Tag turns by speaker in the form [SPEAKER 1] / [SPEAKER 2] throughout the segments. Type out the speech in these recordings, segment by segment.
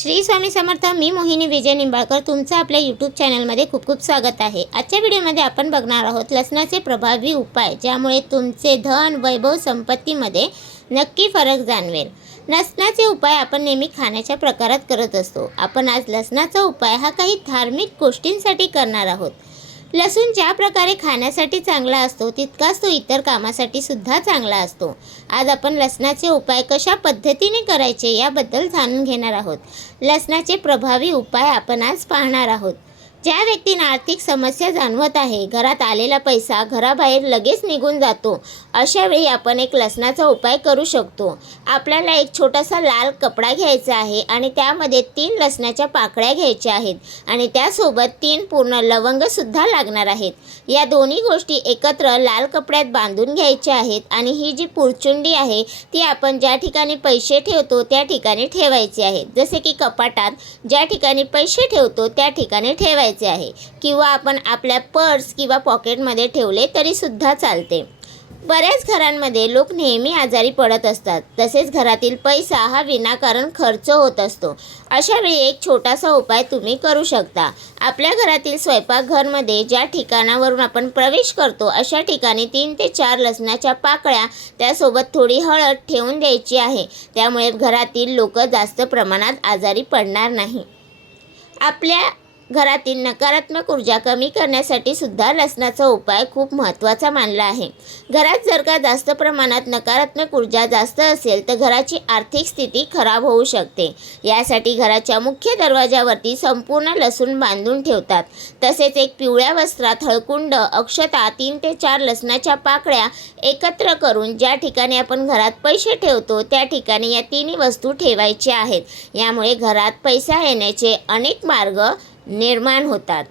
[SPEAKER 1] श्री स्वामी समर्थ मी मोहिनी विजय निंबाळकर तुमचं आपल्या यूट्यूब चॅनलमध्ये खूप खूप स्वागत आहे. आजच्या व्हिडिओमध्ये आपण बघणार आहोत लसणाचे प्रभावी उपाय ज्यामुळे तुमचे धन वैभव संपत्तीमध्ये नक्की फरक जाणवेल. लसणाचे उपाय आपण नेहमी खाण्याच्या प्रकारात करत असतो. आपण आज लसणाचा उपाय हा काही धार्मिक गोष्टींसाठी करणार आहोत. लसूण ज्या प्रकारे खाण्यासाठी चांगला असतो तितकाच तो इतर कामासाठी सुद्धा चांगला असतो. आज आपण लसणाचे उपाय कशा पद्धतीने करायचे याबद्दल जाणून घेणार आहोत. लसणाचे प्रभावी उपाय आपण आज पाहणार आहोत. ज्या व्यक्तींना आर्थिक समस्या जाणवत आहे घरात आलेला पैसा घराबाहेर लगेच निघून जातो. अशा वेळी आपण एक लसणाचा उपाय करू शकतो. आपल्याला एक छोटासा लाल कपडा घ्यायचा आहे आणि त्यामध्ये तीन लसणाच्या पाकळ्या घ्यायच्या आहेत आणि त्यासोबत तीन पूर्ण लवंगसुद्धा लागणार आहेत. या दोन्ही गोष्टी एकत्र लाल कपड्यात बांधून घ्यायच्या आहेत आणि ही जी पुरचुंडी आहे ती आपण ज्या ठिकाणी पैसे ठेवतो त्या ठिकाणी ठेवायची आहे. जसे की कपाटात ज्या ठिकाणी पैसे ठेवतो त्या ठिकाणी ठेवायचे आहे. किंवा आपण आपल्या पर्स किंवा पॉकेटमध्ये ठेवले तरीसुद्धा चालते. बऱ्याच घरांमध्ये लोक नेहमी आजारी पडत असतात. तसेच घरातील पैसा हा विनाकारण खर्च होत असतो. अशा वेळी एक छोटासा उपाय तुम्ही करू शकता. आपल्या घरातील स्वयंपाकघरमध्ये ज्या ठिकाणावरून आपण प्रवेश करतो अशा ठिकाणी तीन ते चार लसणाच्या पाकळ्या त्यासोबत थोडी हळद ठेवून द्यायची आहे. त्यामुळे घरातील लोक जास्त प्रमाणात आजारी पडणार नाही. आपल्या घरातील नकारात्मक ऊर्जा कमी करण्यासाठी सुद्धा लसणाचा उपाय खूप महत्त्वाचा मानला आहे. घरात जर का जास्त प्रमाणात नकारात्मक ऊर्जा जास्त असेल तर घराची आर्थिक स्थिती खराब होऊ शकते. यासाठी घराच्या मुख्य दरवाजावरती संपूर्ण लसूण बांधून ठेवतात. तसेच एक पिवळ्या वस्त्रात हळकुंड अक्षता तीन ते चार लसणाच्या पाकळ्या एकत्र करून ज्या ठिकाणी आपण घरात पैसे ठेवतो त्या ठिकाणी या तिन्ही वस्तू ठेवायच्या आहेत. यामुळे घरात पैसा येण्याचे अनेक मार्ग निर्माण होतात.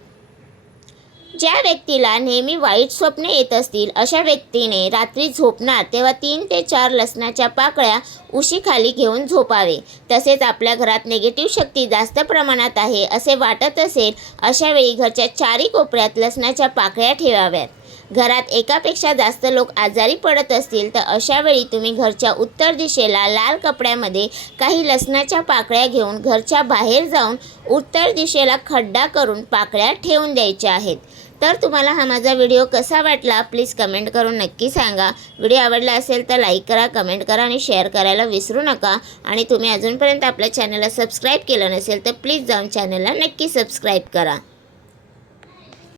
[SPEAKER 1] ज्या व्यक्तीला नेहमी वाईट स्वप्ने येत असतील अशा व्यक्तीने रात्री झोपणार तेव्हा तीन ते चार लसणाच्या पाकळ्या उशीखाली घेऊन झोपावे. तसेच आपल्या घरात निगेटिव्ह शक्ती जास्त प्रमाणात आहे असे वाटत असेल अशा वेळी घरच्या चारी कोपऱ्यात लसणाच्या पाकळ्या ठेवाव्यात. घरात एकापेक्षा जास्त लोक आजारी पडत असतील तर अशावेळी तुम्ही घरच्या उत्तर दिशेला लाल कपड्यामध्ये काही लसणाच्या पाकळ्या घेऊन घरच्या बाहेर जाऊन उत्तर दिशेला खड्डा करून पाकळ्या ठेवून द्यायच्या आहेत. तर तुम्हाला हा माझा व्हिडिओ कसा वाटला प्लीज कमेंट करून नक्की सांगा. व्हिडिओ आवडला असेल तर लाईक करा कमेंट करा आणि शेअर करायला विसरू नका. आणि तुम्ही अजूनपर्यंत आपल्या चॅनलला सबस्क्राईब केलं नसेल तर प्लीज जाऊन चॅनलला नक्की सबस्क्राईब करा.